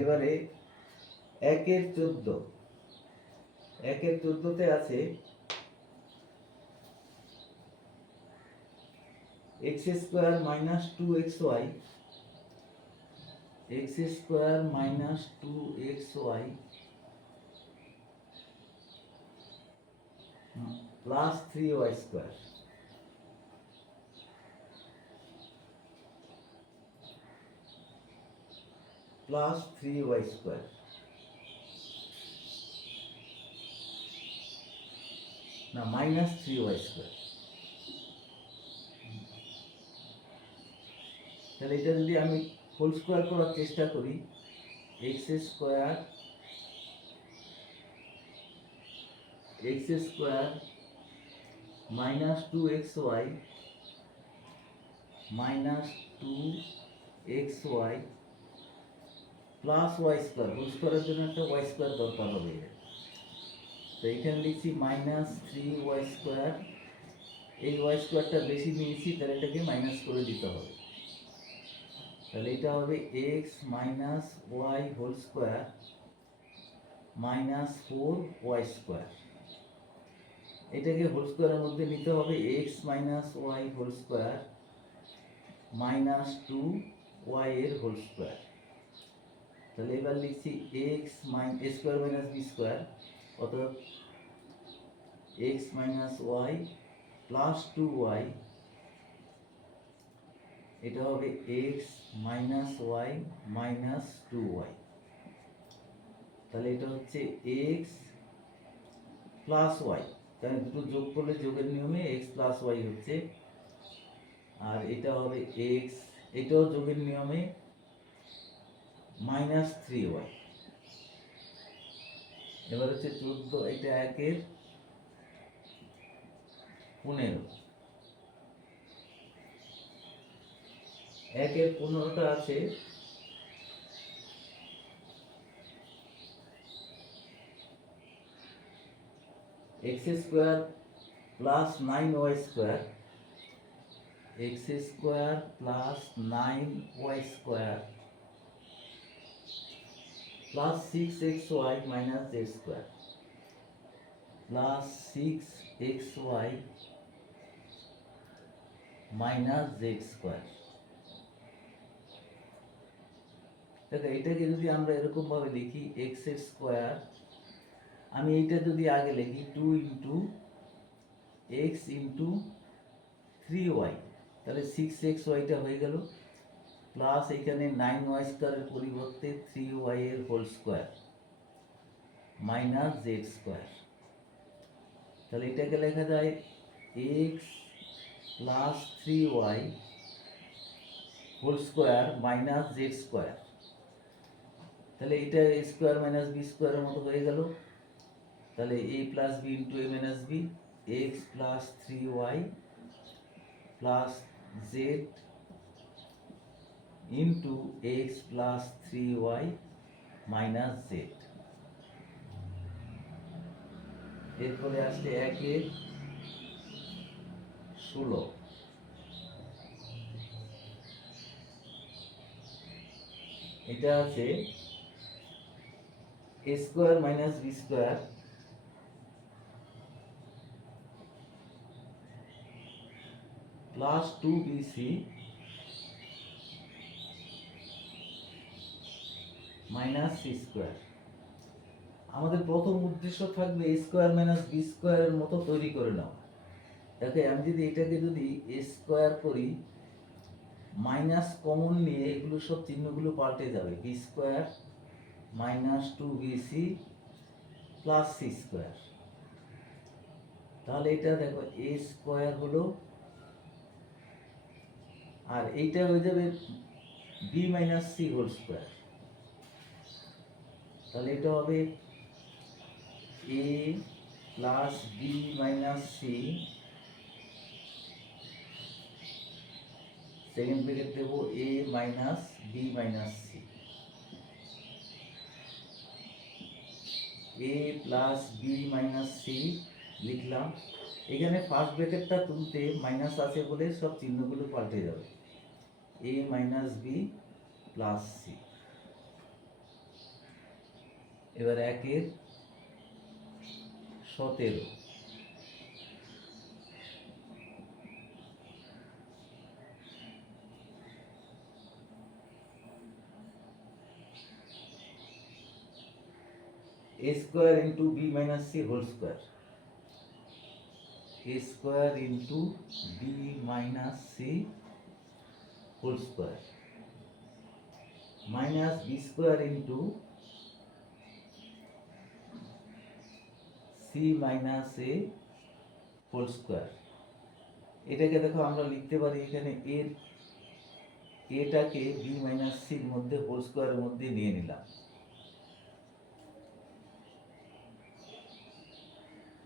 এবারে একের চোদ্দ। একের চোদ্দতে আছে x square minus two x y. X square minus two x y plus three y square. Plus three y square না মাইনাস থ্রি ওয়াই স্কোয়ার তাহলে এটা যদি আমি হোল স্কোয়ার করার চেষ্টা করি x square x square minus two x y minus two x y plus y square whole স্কোয়ারের জন্য একটা ওয়াই স্কোয়ার দরকার হবে। তো এখানে লিখছি মাইনাস থ্রি ওয়াই স্কোয়ার এই ওয়াই স্কোয়ারটা বেশি নিয়েছি, তাহলে এটাকে মাইনাস করে দিতে হবে। তাহলে এটা হবে x minus y whole square minus four y square এটাকে হোল স্কোয়ারের মধ্যে নিতে হবে x minus y whole square minus two y এর হোল স্কোয়ার তাহলে এবার লিখছি x minus square minus b square অর্থাৎ x minus y plus two y এটা হবে x minus y minus two y তাহলে এটা হচ্ছে এক্স প্লাস ওয়াই তাহলে দুটো যোগ করলে যোগের নিয়মে এক্স প্লাস ওয়াই হচ্ছে, আর এটা হবে এক্স এটাও যোগের নিয়মে মাইনাস থ্রি ওয়াই এবার হচ্ছে চোদ্দ, এটা একের পনেরো। একের পনেরোটা আছে। X square plus nine y square x square plus nine y square plus six x y minus z square plus six x y minus z square দেখো, এটাকে যদি আমরা এরকম ভাবে লিখি এক্সের স্কোয়ার আমি এইটা যদি আগে লিখি two into x into three y তাহলে সিক্স এক্স ওয়াইটা হয়ে গেল। প্লাস এখানে নাইন ওয়াই স্কোয়ারের পরিবর্তে থ্রি ওয়াই এর whole square minus z square তাহলে এটাকে লেখা যায় x plus three y whole square minus z square তাহলে এটা এ স্কোয়ার মাইনাস বি স্কোয়ারের মতো হয়ে গেল। তাহলে a plus b into a minus b x plus three y plus z into x plus three y minus z এরপরে আসলে একের ষোলো। এটা আছে a square minus b square plus two bc minus c square. আমাদের প্রথম উদ্দেশ্য থাকবে এ স্কোয়ার মাইনাস বি স্কোয়ারের মতো তৈরি করে নেওয়া। দেখো, আমি যদি এটাকে যদি এ স্কোয়ার করি, মাইনাস কমন নিয়ে এগুলো সব চিহ্নগুলো পাল্টে যাবে। B square minus two bc plus c square. তাহলে এটা দেখো, এ স্কোয়ার হলো, আর এইটা হয়ে যাবে b minus c whole square. তাহলে এটা হবে a plus b minus c second bracket দেবো a minus b minus c a plus b minus c লিখলাম। এখানে ফার্স্ট ব্র্যাকেটটা তুলতে মাইনাস আছে বলে সব চিহ্নগুলো পাল্টে যাবে। A minus b plus c এবার একের সতেরো a square into b minus c whole square a square into b minus c whole square minus b square into c minus a whole square. এটাকে দেখো আমরা লিখতে পারি এখানে এর এটাকে বি মাইনাস সির মধ্যে হোল স্কোয়ারের মধ্যে নিয়ে নিলাম।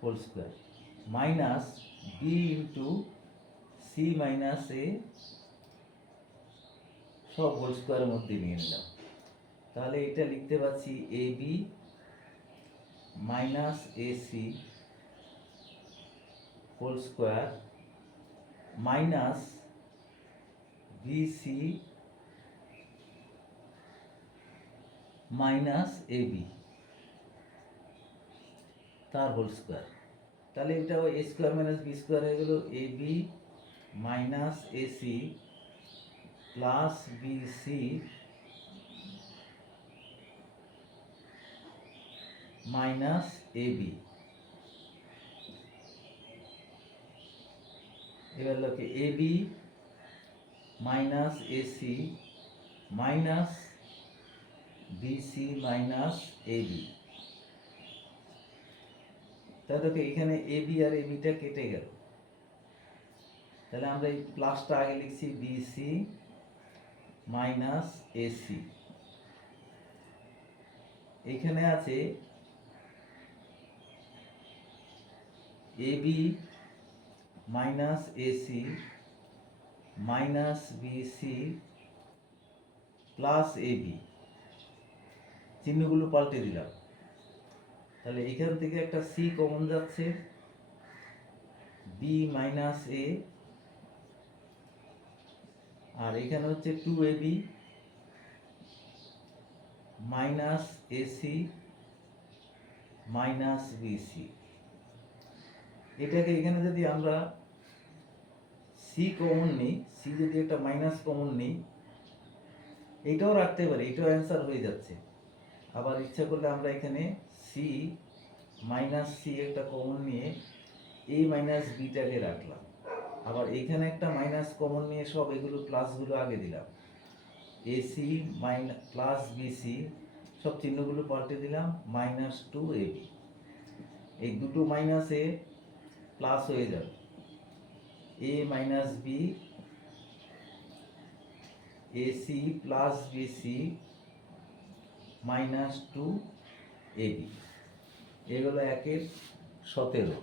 Whole square minus b into c minus a সব হোল স্কোয়ারের মধ্যে নিয়ে নিলাম। তাহলে এটা লিখতে পাচ্ছি a b minus a c whole square minus b c minus a b তার হোল স্কোয়ার তাহলে এটা a square minus b square হয়ে গেল। A b minus a c plus b minus a b. এবার লোকে a b minus a c minus b c minus a b. তাহলে এখানে A B R A beta কেটে গেল। তাহলে আমরা এই প্লাসটা আগে লিখছি b c minus a c. এখানে আছে a b minus a c minus b c plus a b চিহ্নগুলো পাল্টে দিলাম। তাহলে এখান থেকে একটা সি কমন যাচ্ছে। বি মাইনাস এ আর এখানে হচ্ছে two a b minus a c minus b c এটাকে এখানে যদি আমরা সি কমন নিই সি যদি একটা মাইনাস কমন নিই এইটাও রাখতে পারি, এটাও অ্যান্সার হয়ে যাচ্ছে। আবার ইচ্ছা করলে আমরা এখানে সি মাইনাস সি একটা কমন নিয়ে এই মাইনাস বিটাকে রাখলাম। আবার এখানে একটা মাইনাস কমন নিয়ে সব এগুলো প্লাসগুলো আগে দিলাম। এসি মাইনাস প্লাস বিসি সব চিহ্নগুলো পাল্টে দিলাম মাইনাস টু এ বি এই দুটো মাইনাসে প্লাস হয়ে যাবে। A minus b ac plus bc minus two ab এগুলো একের সতেরো।